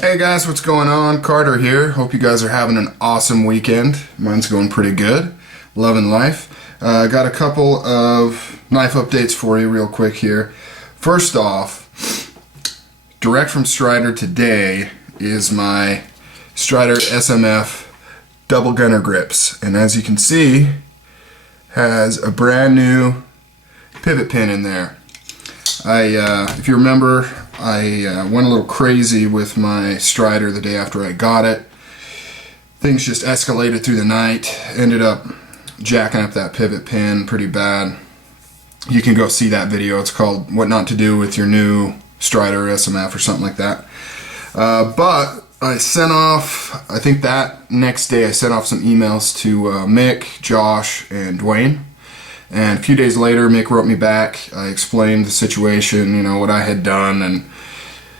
Hey guys, what's going on? Carter here. Hope you guys are having an awesome weekend. Mine's going pretty good. Loving life. Got a couple of knife updates for you real quick here. First off, direct from Strider today is my Strider SMF double gunner grips. And as you can see, has a brand new pivot pin in there. If you remember, I went a little crazy with my Strider the day after I got it. Things just escalated through the night. Ended up jacking up that pivot pin pretty bad. You can go see that video. It's called What Not to Do with Your New Strider SMF or something like that. But I sent off, I think that next day I sent off some emails to Mick, Josh, and Dwayne. And a few days later, Mick wrote me back. I explained the situation, you know, what I had done, and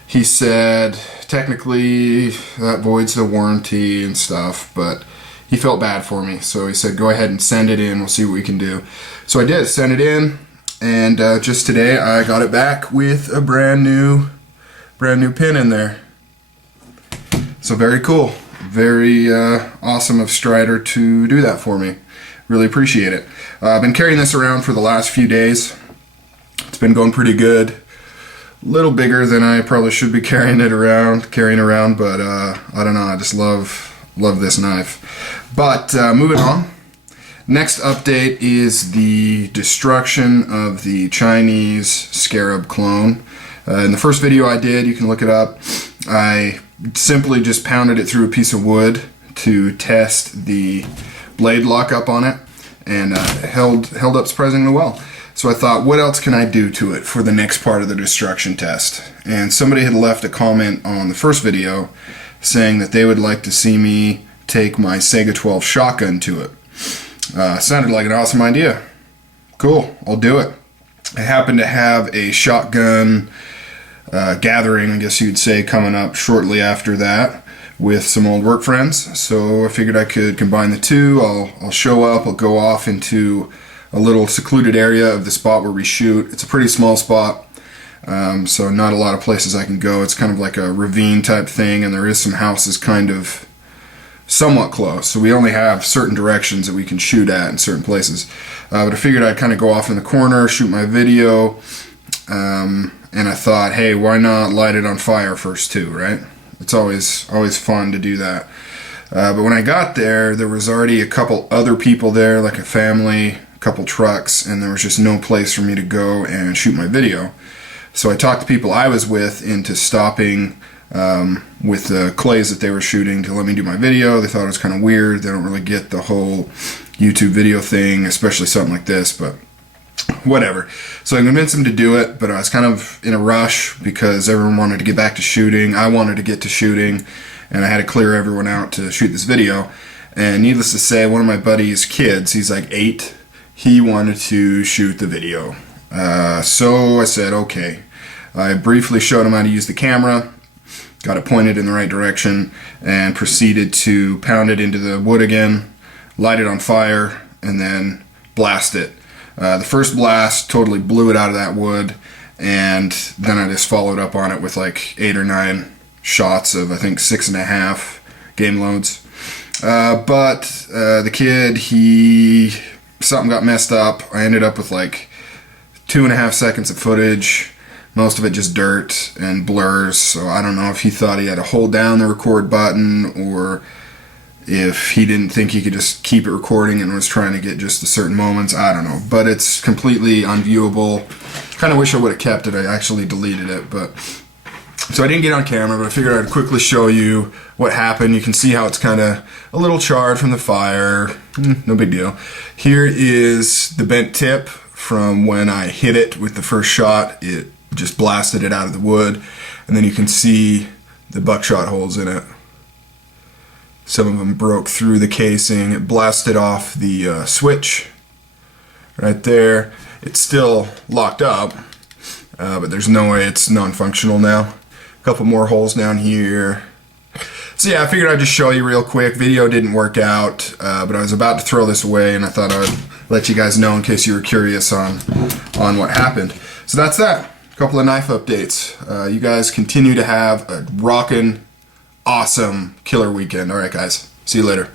he said, technically, that voids the warranty and stuff, but he felt bad for me. So he said, go ahead and send it in. We'll see what we can do. So I did, send it in, and just today I got it back with a brand new pin in there. So very cool. Very awesome of Strider to do that for me. Really appreciate it. I've been carrying this around for the last few days. It's been going pretty good. A little bigger than I probably should be carrying around, but I don't know, I just love this knife. But moving on. Next update is the destruction of the Chinese Scarab clone. In the first video I did, you can look it up, I simply just pounded it through a piece of wood to test the blade lockup on it, and held up surprisingly well. So I thought, what else can I do to it for the next part of the destruction test? And somebody had left a comment on the first video saying that they would like to see me take my Sega 12 shotgun to it. Sounded like an awesome idea. Cool, I'll do it. I happen to have a shotgun gathering, I guess you'd say, coming up shortly after that with some old work friends, so I figured I could combine the two. I'll show up, I'll go off into a little secluded area of the spot where we shoot. It's a pretty small spot, so not a lot of places I can go. It's kind of like a ravine type thing, and there is some houses kind of somewhat close, so we only have certain directions that we can shoot at in certain places. But I figured I'd kind of go off in the corner, shoot my video, and I thought, hey, why not light it on fire first too, right? It's always fun to do that. But when I got there, there was already a couple other people there, like a family, a couple trucks, and there was just no place for me to go and shoot my video. So I talked the people I was with into stopping with the clays that they were shooting to let me do my video. They thought it was kind of weird. They don't really get the whole YouTube video thing, especially something like this, but whatever. So I convinced them to do it, but I was kind of in a rush because everyone wanted to get back to shooting. I wanted to get to shooting, and I had to clear everyone out to shoot this video. And needless to say, one of my buddy's kids, he's like 8, he wanted to shoot the video. So I said, okay. I briefly showed him how to use the camera, got it pointed in the right direction, and proceeded to pound it into the wood again, light it on fire, and then blast it. The first blast totally blew it out of that wood, and then I just followed up on it with like 8 or 9 shots of, I think, 6.5 game loads. But the kid, something got messed up. I ended up with like 2.5 seconds of footage, most of it just dirt and blurs, so I don't know if he thought he had to hold down the record button or if he didn't think he could just keep it recording and was trying to get just the certain moments. I don't know, but it's completely unviewable. Kind of wish I would have kept it. I actually deleted it, but so I didn't get on camera, but I figured I'd quickly show you what happened. You can see how it's kind of a little charred from the fire. No big deal. Here is the bent tip from when I hit it with the first shot. It just blasted it out of the wood, and then you can see the buckshot holes in it. Some of them broke through the casing. It blasted off the switch right there. It's still locked up, but there's no way it's non-functional now. A couple more holes down here. So yeah, I figured I'd just show you real quick. Video didn't work out, but I was about to throw this away, and I thought I would let you guys know in case you were curious on what happened. So that's that. A couple of knife updates. You guys continue to have a rockin' awesome killer weekend. All right, guys. See you later.